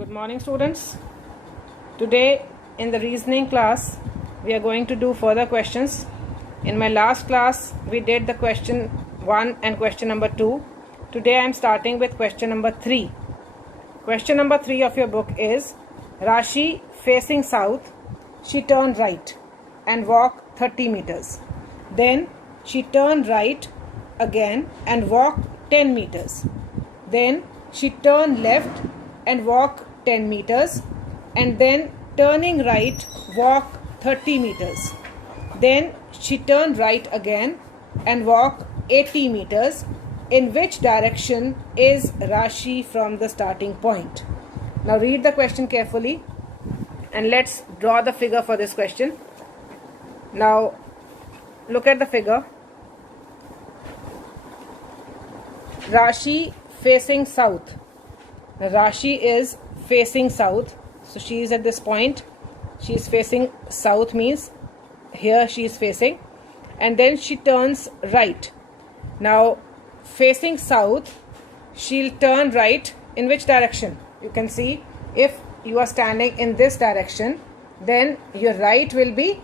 Good morning, students. Today in the reasoning class we are going to do further questions. In my last class we did the question 1 and question number 2. Today I am starting with question number 3. Question number 3 of your book is Rashi facing south. She turned right and walked 30 meters. Then she turned right again and walked 10 meters. Then she turned left and walked 10 meters, and then turning right walk 30 meters. Then she turned right again and walk 80 meters. In which direction is Rashi from the starting point? Now read the question carefully and let's draw the figure for this question. Now look at the figure. Rashi facing south. Now Rashi is facing south, so she is at this point. She is facing south, means here she is facing, and then she turns right. Now facing south, she'll turn right in which direction? You can see, if you are standing in this direction, then your right will be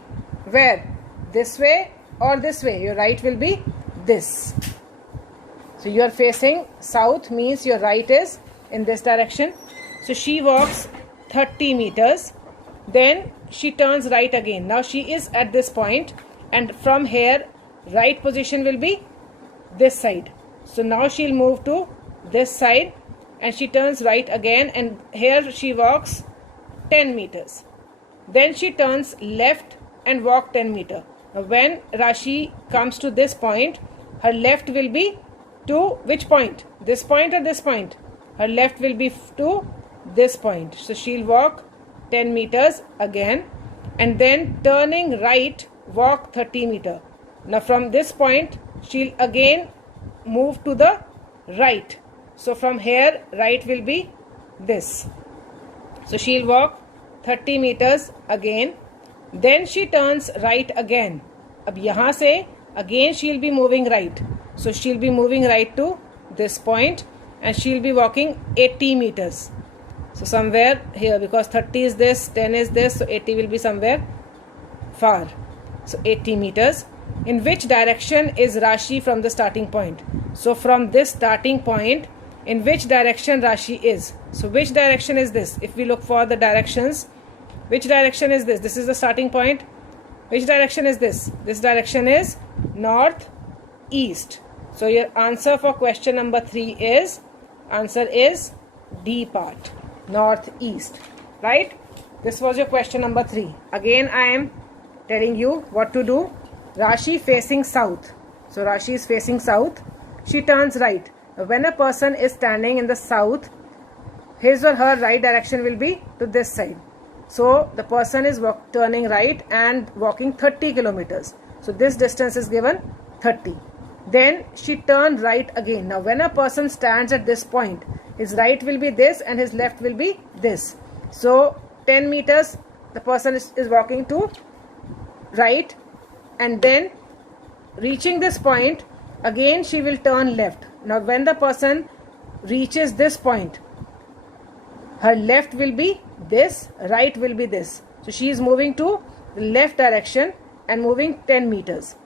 where? This way or this way? Your right will be this. So you are facing south means your right is in this direction. So she walks 30 meters. Then she turns right again. Now she is at this point, and from here right position will be this side. So now she'll move to this side and she turns right again, and here she walks 10 meters. Then she turns left and walk 10 meters. Now when Rashi comes to this point, her left will be to which point? This point or this point? Her left will be to this point. So she'll walk 10 meters again, and then turning right walk 30 meters. Now from this point she'll again move to the right. So from here right will be this. So she'll walk 30 meters again. Then she turns right again. Ab yahan se again she'll be moving right. So she'll be moving right to this point and she'll be walking 80 meters. So somewhere here, because 30 is this, 10 is this, so 80 will be somewhere far. So 80 meters. In which direction is Rashi from the starting point? So from this starting point, in which direction Rashi is? So which direction is this? If we look for the directions, which direction is this? This is the starting point. Which direction is this? This direction is north east. So your answer for question number 3 is, answer is D part, northeast, right? This was your question number 3. Again I am telling you what to do. Rashi facing south. So Rashi is facing south. She turns right. When a person is standing in the south, his or her right direction will be to this side. So the person is turning right and walking 30 kilometers. So this distance is given 30. Then she turned right again. Now when a person stands at this point, his right will be this and his left will be this. So 10 meters the person is walking to right, and then reaching this point again she will turn left. Now when the person reaches this point, her left will be this, right will be this. So she is moving to the left direction and moving 10 meters.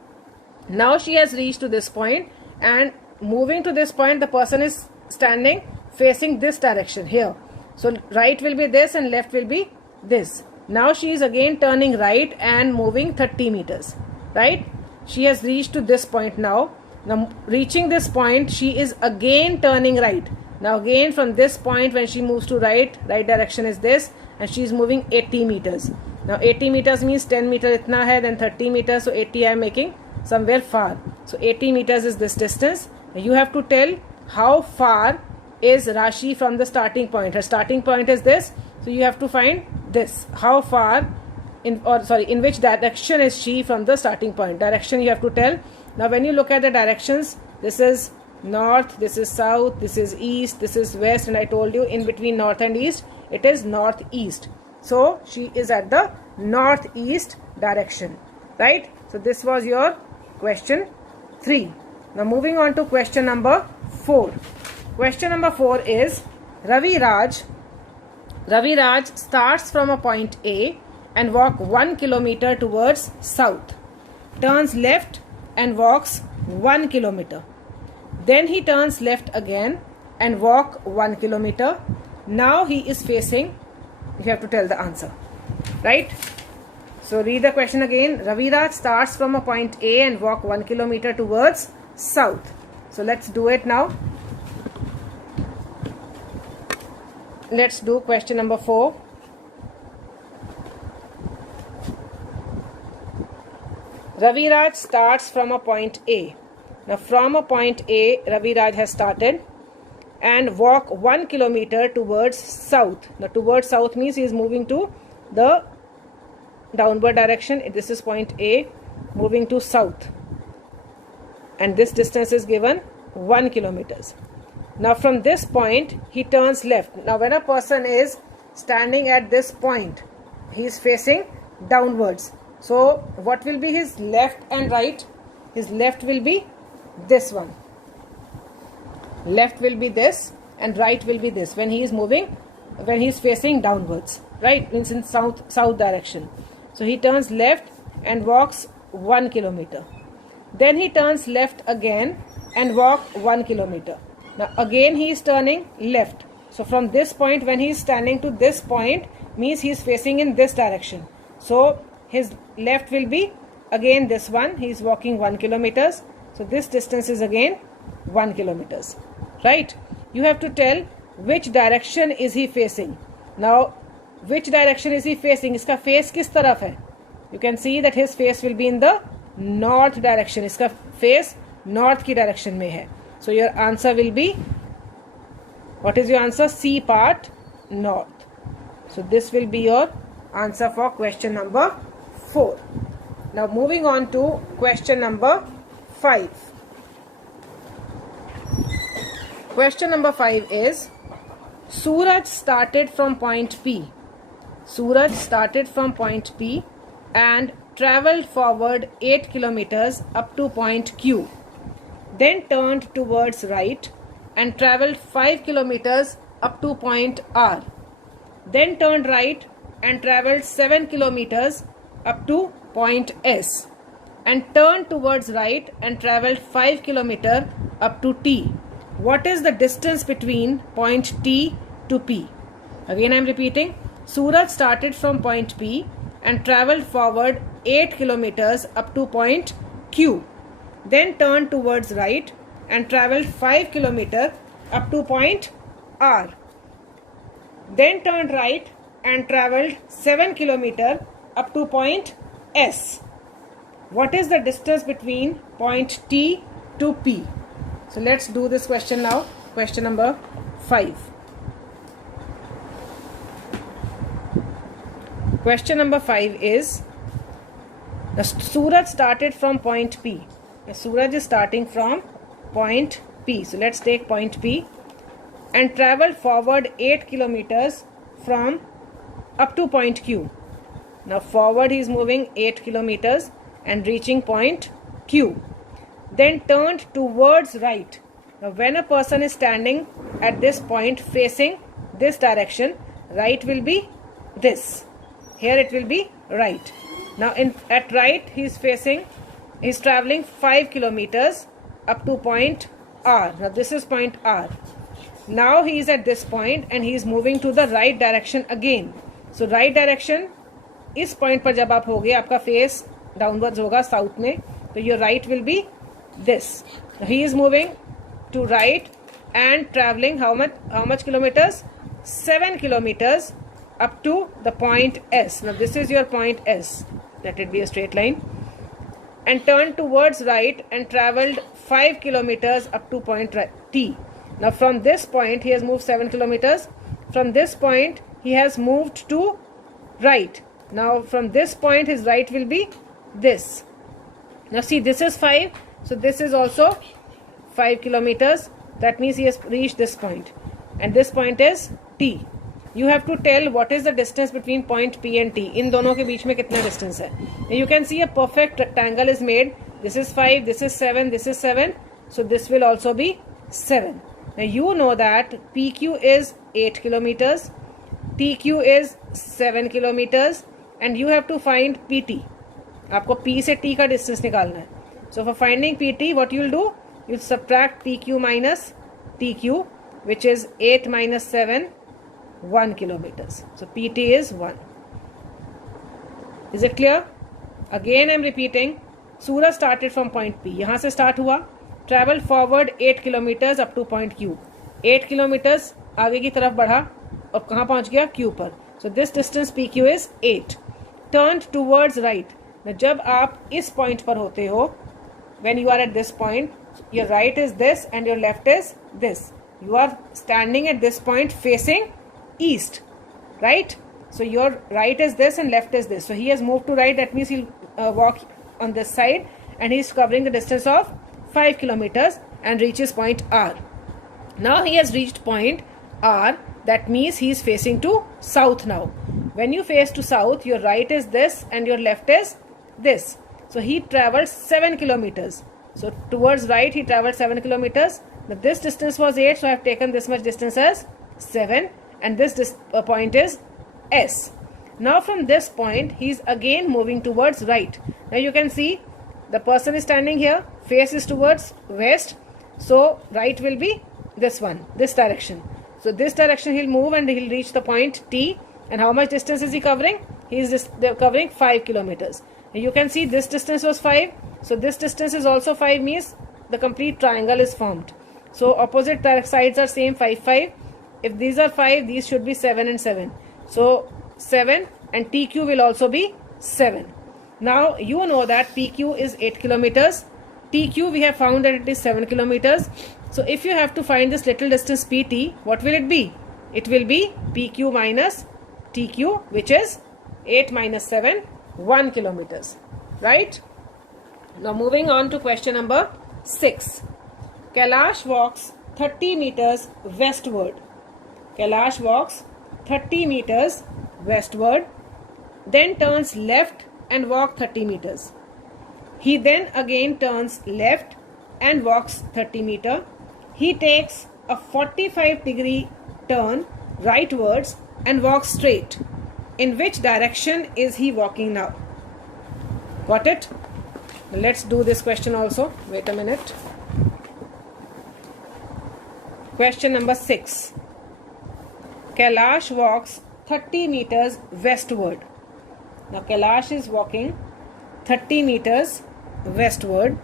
Now she has reached to this point, and moving to this point the person is standing facing this direction here. So right will be this and left will be this. Now she is again turning right and moving 30 meters, right? She has reached to this point now. Now reaching this point she is again turning right. Now again from this point when she moves to right direction is this, and she is moving 80 meters. Now 80 meters means 10 meters itna hai, then 30 meters, so 80 I am making somewhere far. So 80 meters is this distance. You have to tell how far is Rashi from the starting point. Her starting point is this, so you have to find this. How far in which direction is she from the starting point? Direction you have to tell. Now when you look at the directions, this is north, this is south, this is east, this is west, and I told you in between north and east it is northeast. So she is at the northeast direction, right? So this was your question 3. Now moving on to question number 4. Question number 4 is Ravi Raj Ravi Raj starts from a point A and walk 1 kilometer towards south. Turns left and walks 1 kilometer. Then he turns left again and walk 1 kilometer. Now he is facing, you have to tell the answer, right? So read the question again. Ravi Raj starts from a point A and walk 1 kilometer towards south. So let's do it now. Let's do question number 4. Ravi Raj starts from a point A. Now from a point A, Ravi Raj has started and walk 1 kilometer towards south. Now towards south means he is moving to the downward direction. This is point A, moving to south. And this distance is given 1 kilometers. Now from this point, he turns left. Now when a person is standing at this point, he is facing downwards. So what will be his left and right? His left will be this one. Left will be this and right will be this when he is moving, when he is facing downwards, right? Means in south direction. So he turns left and walks 1 kilometer. Then he turns left again and walk 1 kilometer. Now again he is turning left. So from this point, when he is standing to this point, means he is facing in this direction. So his left will be again this one. He is walking 1 kilometers. So this distance is again 1 kilometers, right? You have to tell which direction is he facing. Now which direction is he facing? Iska face kis taraf hai? You can see that his face will be in the north direction. Iska face north ki direction mein hai. So your answer will be, what is your answer? C part, north. So this will be your answer for question number 4. Now moving on to question number 5. Question number 5 is, Suraj started from point P. Suraj started from point P and travelled forward 8 kilometers up to point Q. Then turned towards right and travelled 5 kilometers up to point R. Then turned right and travelled 7 kilometers up to point S. And turned towards right and travelled 5 kilometers up to T. What is the distance between point T to P? Again I am repeating. Suraj started from point P and travelled forward 8 kilometers up to point Q. Then turned towards right and travelled 5 kilometers up to point R. Then turned right and travelled 7 kilometers up to point S. What is the distance between point T to P? So let's do this question now. Question number 5. Question number 5 is, Suraj started from point P. Suraj is starting from point P. So let's take point P and travel forward 8 kilometers from up to point Q. Now forward he is moving 8 kilometers and reaching point Q. Then turned towards right. Now when a person is standing at this point facing this direction, right will be this. Here it will be right. Now at right he is traveling 5 kilometers up to point R. Now this is point R. Now he is at this point and he is moving to the right direction again. So right direction, इस point पर जब आप होगे आपका face downwards होगा south में, तो your right will be this. He is moving to right and traveling how much kilometers? 7 kilometers up to the point S. Now this is your point S. Let it be a straight line. And turned towards right and travelled 5 kilometers up to point T. Now from this point he has moved 7 kilometers. From this point he has moved to right. Now from this point his right will be this. Now see, this is 5. So this is also 5 kilometers. That means he has reached this point. And this point is T. You have to tell what is the distance between point P and T. इन दोनों के बीच में कितना distance है. You can see a perfect rectangle is made. This is 5, this is 7, this is 7. So this will also be 7. Now you know that PQ is 8 kilometers, TQ is 7 kilometers and you have to find PT. आपको P से T का distance निकालना है. So for finding PT, what you will do? You will subtract PQ minus TQ, which is 8 minus 7, 1 kilometers. So PT is 1. Is it clear? Again I am repeating. Suraj started from point P. यहाँ से start हुआ. Travel forward 8 kilometers up to point Q. 8 kilometers आगे की तरफ बढ़ा और कहाँ पहुँच गया? Q पर. So this distance PQ is 8. Turned towards right. Now जब आप इस point पर होते हो, when you are at this point, your right is this and your left is this. You are standing at this point facing east, right? So your right is this and left is this. So he has moved to right. That means he'll walk on this side and he's covering the distance of 5 kilometers and reaches point R. Now he has reached point R. That means he is facing to south now. When you face to south, your right is this and your left is this. So he traveled 7 kilometers. So towards right he traveled 7 kilometers. Now this distance was 8, so I have taken this much distance as 7 and this point is S. Now from this point he is again moving towards right. Now you can see the person is standing here, face is towards west, so right will be this one, this direction. So this direction he'll move and he'll reach the point T. And how much distance is he covering? He is covering 5 kilometers. And you can see this distance was 5. So this distance is also 5, means the complete triangle is formed. So opposite sides are same, 5, 5. If these are 5, these should be 7 and 7. So 7 and TQ will also be 7. Now you know that PQ is 8 kilometers. TQ we have found that it is 7 kilometers. So if you have to find this little distance PT, what will it be? It will be PQ minus TQ, which is 8 minus 7, 1 kilometers. Right? Now moving on to question number 6. Kailash walks 30 meters westward. Kailash walks 30 meters westward, then turns left and walks 30 meters. He then again turns left and walks 30 meters. He takes a 45-degree turn rightwards and walks straight. In which direction is he walking now? Got it? Let's do this question also. Wait a minute. Question number 6. Kailash walks 30 meters westward. Now Kailash is walking 30 meters westward.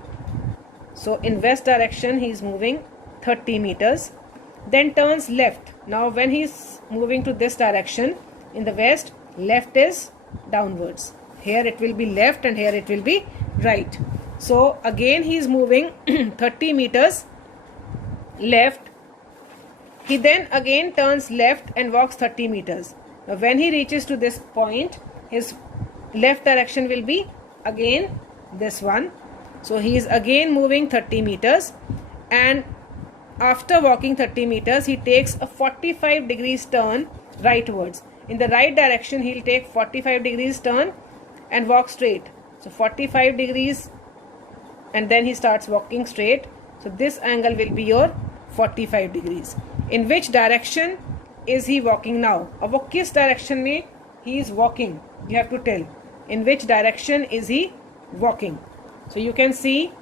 So in west direction he is moving 30 meters. Then turns left. Now when he is moving to this direction, in the west, left is downwards. Here it will be left and here it will be right. So again he is moving 30 meters left. He then again turns left and walks 30 meters. Now when he reaches to this point, his left direction will be again this one. So he is again moving 30 meters and after walking 30 meters, he takes a 45 degrees turn rightwards. In the right direction, he will take 45 degrees turn and walk straight. So 45 degrees and then he starts walking straight. So this angle will be your 45 degrees. In which direction is he walking now? अब वो किस direction में he is walking? You have to tell. In which direction is he walking? So you can see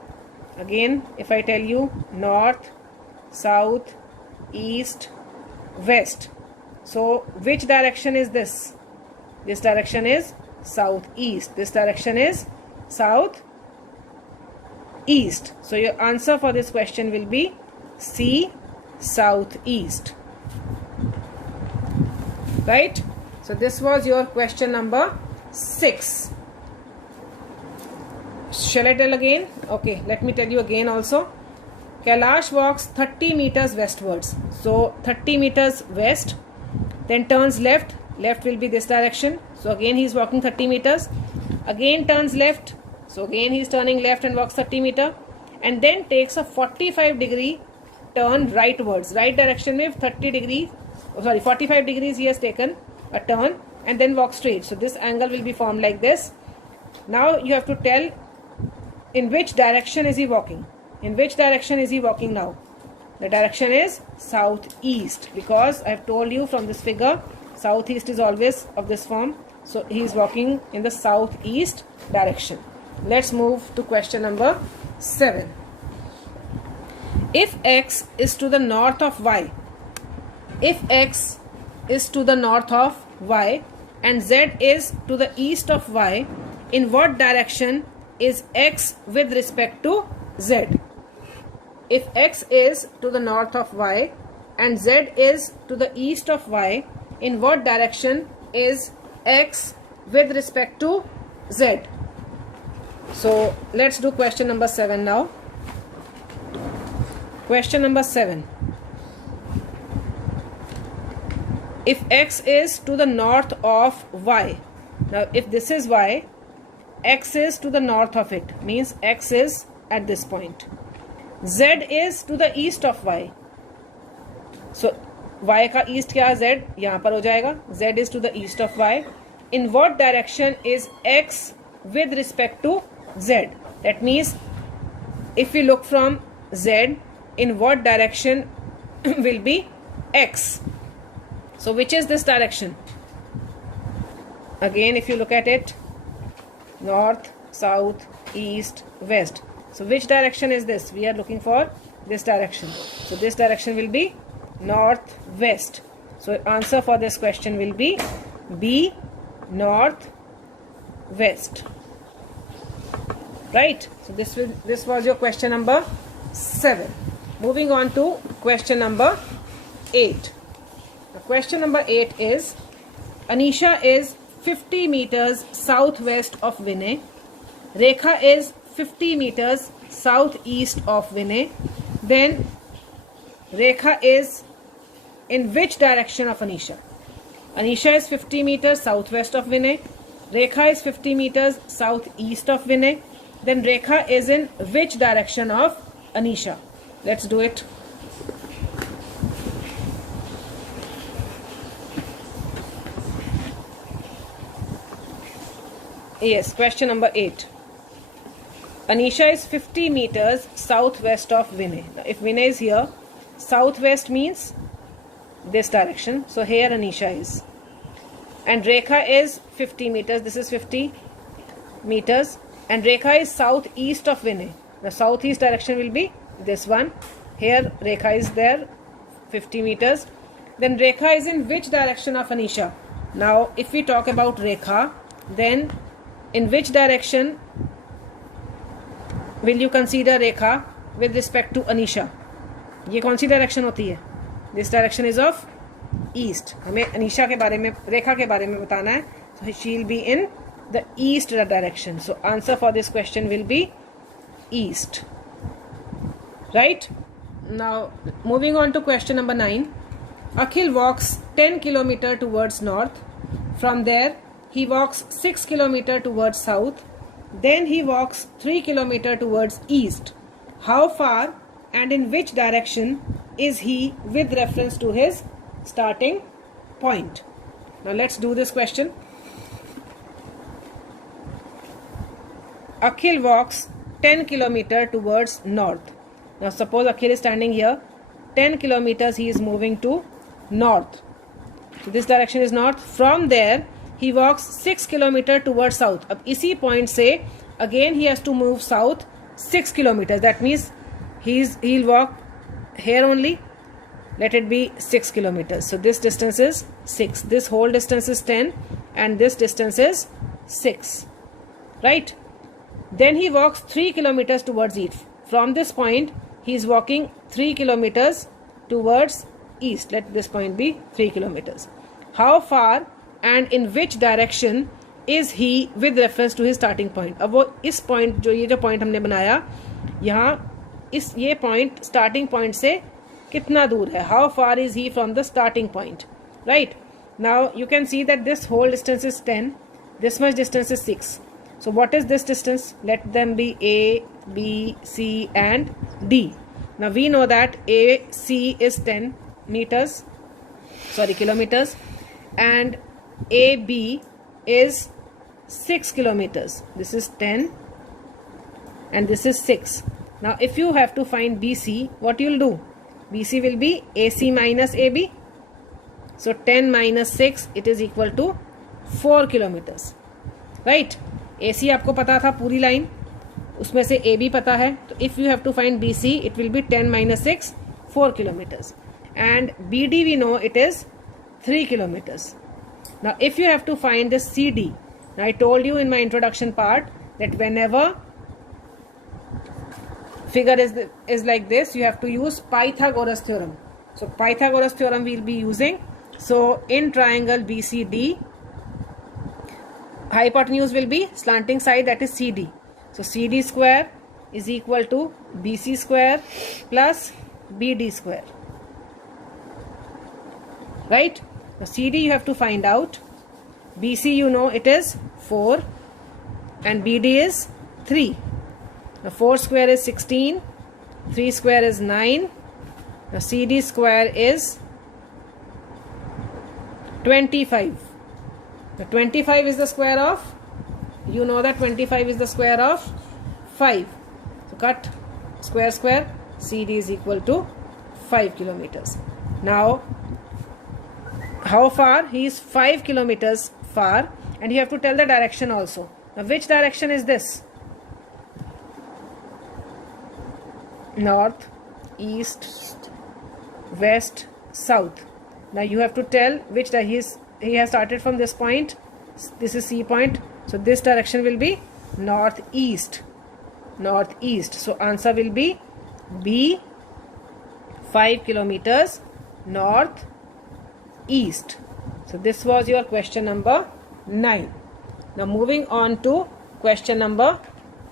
again if I tell you north, south, east, west. So which direction is this? This direction is southeast. This direction is southeast. So your answer for this question will be C, southeast. Right? So this was your question number 6. Shall I tell again? Okay, let me tell you again also. Kailash walks 30 meters westwards. So 30 meters west. Then turns left. Left will be this direction. So again he is walking 30 meters. Again turns left. So again he is turning left and walks 30 meter. And then takes a 45 degree turn rightwards. Right direction में 45 degrees he has taken a turn and then walk straight. So this angle will be formed like this. Now you have to tell in which direction is he walking. In which direction is he walking now? The direction is southeast because I have told you from this figure Southeast is always of this form. So he is walking in the southeast direction. Let's move to question number 7. If x is to the north of y, if x is to the north of y and z is to the east of y, in what direction is x with respect to z? If x is to the north of y and z is to the east of y, in what direction is x with respect to z? So let's do question number 7 now. Question number 7. If x is to the north of y, now if this is y, x is to the north of it, means x is at this point. Z is to the east of y. So y का east क्या है? Z यहाँ पर हो जाएगा. Z is to the east of y. In what direction is x with respect to z? That means if we look from z, in what direction will be x? So which is this direction? Again, if you look at it, north, south, east, west. So which direction is this? We are looking for this direction. So this direction will be north, west. So answer for this question will be B, north, west. Right? So this was your question number 7. Moving on to question number 8. The question number 8 is, Anisha is 50 meters southwest of Vinay. Rekha is 50 meters southeast of Vinay. Then Rekha is in which direction of Anisha? Anisha is 50 meters southwest of Vinay. Rekha is 50 meters southeast of Vinay. Then Rekha is in which direction of Anisha? Let's do it. Yes, question number 8. Anisha is 50 meters southwest of Vinay. Now, if Vinay is here, southwest means this direction. So here Anisha is. And Rekha is 50 meters. This is 50 meters. And Rekha is southeast of Vinay. The southeast direction will be this one. Here Rekha is there, 50 meters. Then Rekha is in which direction of Anisha? Now if we talk about Rekha, then in which direction will you consider Rekha with respect to Anisha? ये कौन सी direction होती है? This direction is of east. हमें अनीशा के बारे में, रेखा के बारे में बताना है. So she will be in the east direction. So answer for this question will be east. Right? Now moving on to question number 9. Akhil walks 10 km towards north. From there he walks 6 km towards south. Then he walks 3 km towards east. How far and in which direction is he with reference to his starting point? Now let's do this question. Akhil walks 10 km towards north. Now suppose Akhil is standing here. 10 kilometers he is moving to north. So this direction is north. From there he walks 6 km towards south. अब इसी point से again he has to move south 6 kilometers. That means he'll walk here only. Let it be 6 kilometers. So this distance is 6. This whole distance is 10 and this distance is 6. Right? Then he walks 3 kilometers towards east. From this point he is walking 3 kilometers towards east. Let this point be 3 kilometers. How far and in which direction is he with reference to his starting point? अब वो इस point जो point हमने बनाया यहाँ ये point starting point से कितना दूर है? How far is he from the starting point? Right? Now you can see that this whole distance is 10. This much distance is 6. So what is this distance? Let them be A, B, C and D. Now we know that AC is 10 kilometers and AB is 6 kilometers. This is 10 and this is 6. Now if you have to find BC, what you will do? BC will be AC minus AB. So 10 minus 6, it is equal to 4 kilometers. Right? AC आपको पता था पूरी line, उसमें से AB पता है, तो if you have to find BC, it will be 10 minus 6, 4 kilometers. And BD we know it is 3 kilometers. Now if you have to find the CD, now I told you in my introduction part that whenever figure is like this, you have to use Pythagoras theorem. So Pythagoras theorem we will be using. So in triangle BCD, hypotenuse will be slanting side, that is CD. So CD square is equal to BC square plus BD square. Right? Now CD you have to find out. BC you know it is 4 and BD is 3. Now 4 square is 16, 3 square is 9. Now CD square is 25. Now 25 is the square of, you know that 25 is the square of 5. So cut square square, CD is equal to 5 kilometers. Now how far? He is 5 kilometers far, and you have to tell the direction also. Now which direction is this? North, east, west, south. Now you have to tell which he has started from this point. This is C point. So this direction will be northeast. Northeast. So answer will be B, 5 kilometers northeast. So this was your question number 9. Now moving on to question number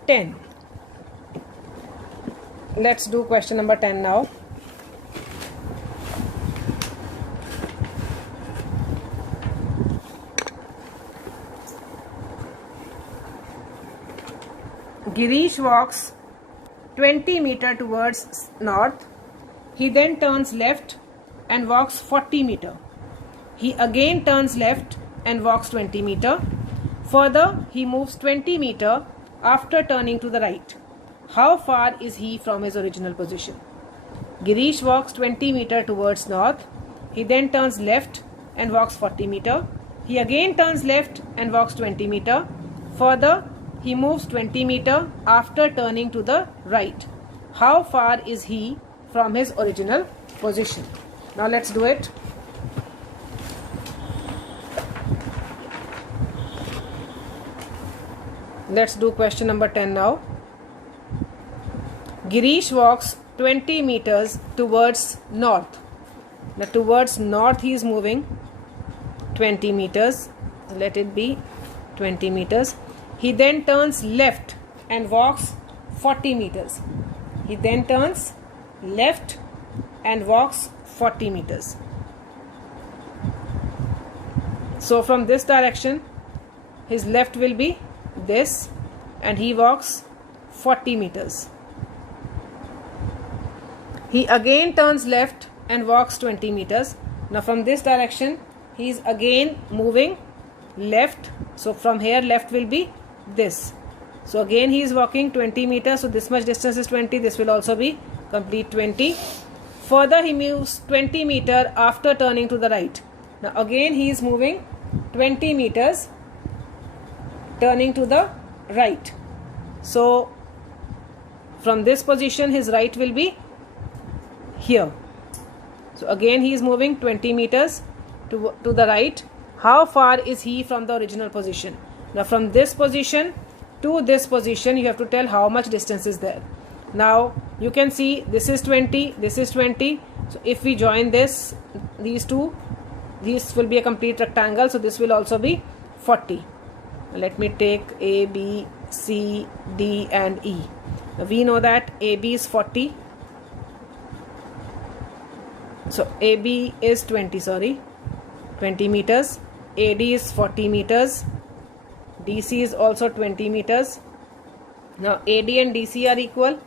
10. Let's do question number 10 now. Girish walks 20 meters towards north. He then turns left and walks 40 meters. He again turns left and walks 20 meters. Further, he moves 20 meters after turning to the right. How far is he from his original position? Girish walks 20 meters towards north. He then turns left and walks 40 meters. He again turns left and walks 20 meters. Further, he moves 20 meters after turning to the right. How far is he from his original position? Now let's do it. Let's do question number 10 now. Girish walks 20 meters towards north. Now towards north he is moving 20 meters. Let it be 20 meters. He then turns left and walks 40 meters. He then turns left and walks 40 meters. So from this direction, his left will be this, and he walks 40 meters. He again turns left and walks 20 meters. Now from this direction, he is again moving left. So from here, left will be this. So again he is walking 20 meters. So this much distance is 20. This will also be complete 20. Further he moves 20 meters after turning to the right. Now again he is moving 20 meters turning to the right. So from this position his right will be here. So again he is moving 20 meters to the right. How far is he from the original position? Now from this position to this position you have to tell how much distance is there. Now you can see this is 20, this is 20. So if we join this, these two, this will be a complete rectangle. So this will also be 40. Let me take A, B, C, D and E. Now we know that AB is 40. So AB is 20 meters. AD is 40 meters. DC is also 20 meters. Now AD and DC are equal.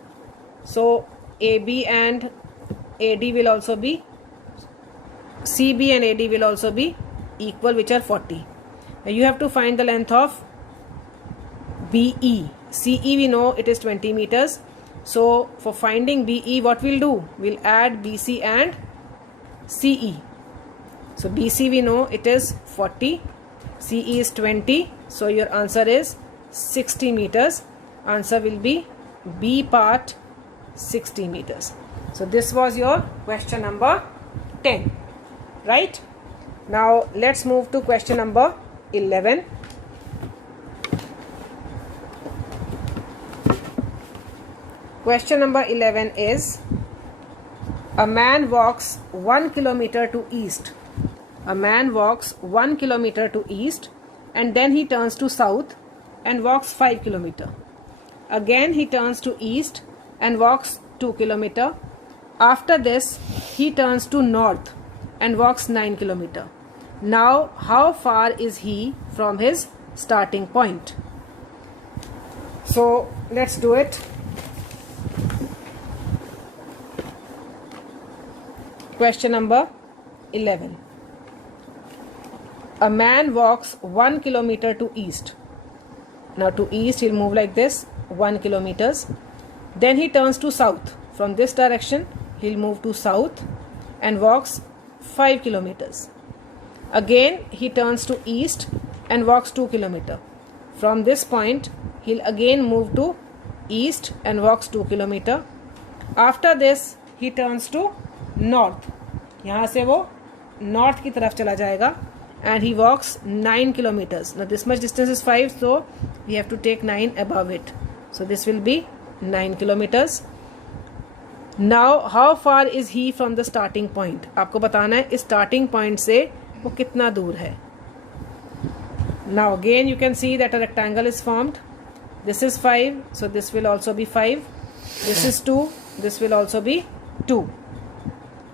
So AB and AD will also be, CB and AD will also be equal, which are 40. Now you have to find the length of BE. CE we know it is 20 meters. So for finding BE, what we'll do? We'll add BC and CE. So BC we know it is 40, CE is 20, so your answer is 60 meters. Answer will be B part, 60 meters. So this was your question number 10, right? Now let's move to question number 11. Question number 11 is, a man walks 1 kilometer to east. A man walks 1 kilometer to east and then he turns to south and walks 5 kilometer. Again he turns to east and walks 2 kilometer. After this he turns to north and walks 9 kilometer. Now how far is he from his starting point? So let's do it. Question number 11. A man walks 1 kilometer to east. Now to east he'll move like this, 1 kilometers. Then he turns to south. From this direction he'll move to south and walks 5 kilometers. Again he turns to east and walks 2 kilometer. From this point he'll again move to east and walks 2 kilometer. After this he turns to north. यहाँ से वो north की तरफ चला जाएगा and he walks 9 kilometers. Now this much distance is 5, so we have to take 9 above it. So this will be 9 kilometers. Now how far is he from the starting point? आपको बताना है इस starting point से वो कितना दूर है. Now again you can see that a rectangle is formed. This is 5, so this will also be 5. This is 2, this will also be 2.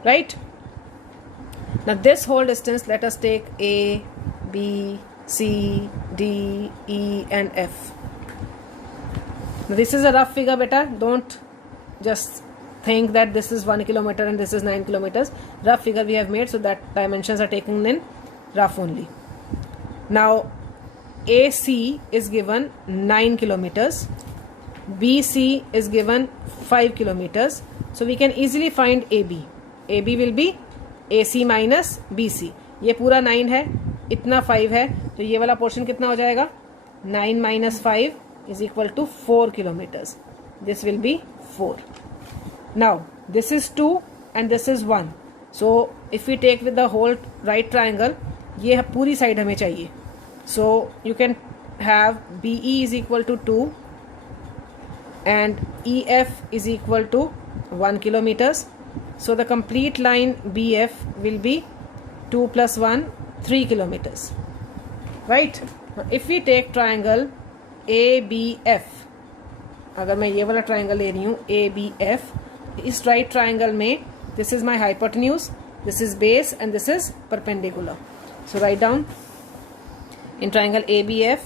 Right? Now this whole distance, let us take A, B, C, D, E and F. Now this is a rough figure, beta. Don't just think that this is 1 kilometer and this is 9 kilometers. Rough figure we have made, so that dimensions are taken in rough only. Now AC is given 9 kilometers. BC is given 5 kilometers. So we can easily find AB. AB will be AC minus BC. ये पूरा 9 है, इतना 5 है, तो ये वाला portion कितना हो जाएगा? 9 minus 5 is equal to 4 kilometers. This will be 4. Now this is 2 and this is 1. So if we take with the whole right triangle, ये पूरी side हमें चाहिए. So you can have BE is equal to 2 and EF is equal to 1 kilometers. So the complete line BF will be 2 plus 1, 3 kilometers. Right? Now if we take triangle ABF, अगर मैं ये वाला triangle ले रही हूँ ABF, इस right triangle में this is my hypotenuse, this is base and this is perpendicular. So write down, in triangle ABF,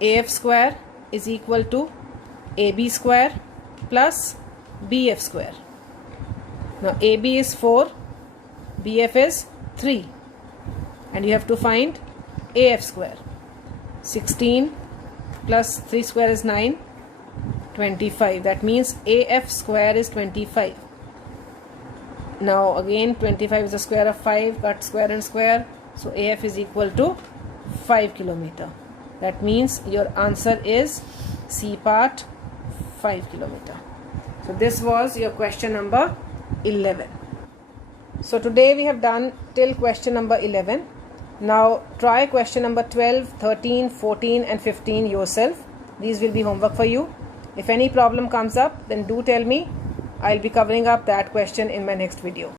AF square is equal to AB square plus BF square. Now AB is 4, BF is 3 and you have to find AF square. 16 plus 3 square is 9, 25. That means AF square is 25. Now again 25 is the square of 5, cut square and square. So AF is equal to 5 kilometer. That means your answer is C part, 5 kilometer. So this was your question number 11. So today we have done till question number 11. Now try question number 12, 13, 14 and 15 yourself. These will be homework for you. If any problem comes up, then do tell me. I'll be covering up that question in my next video.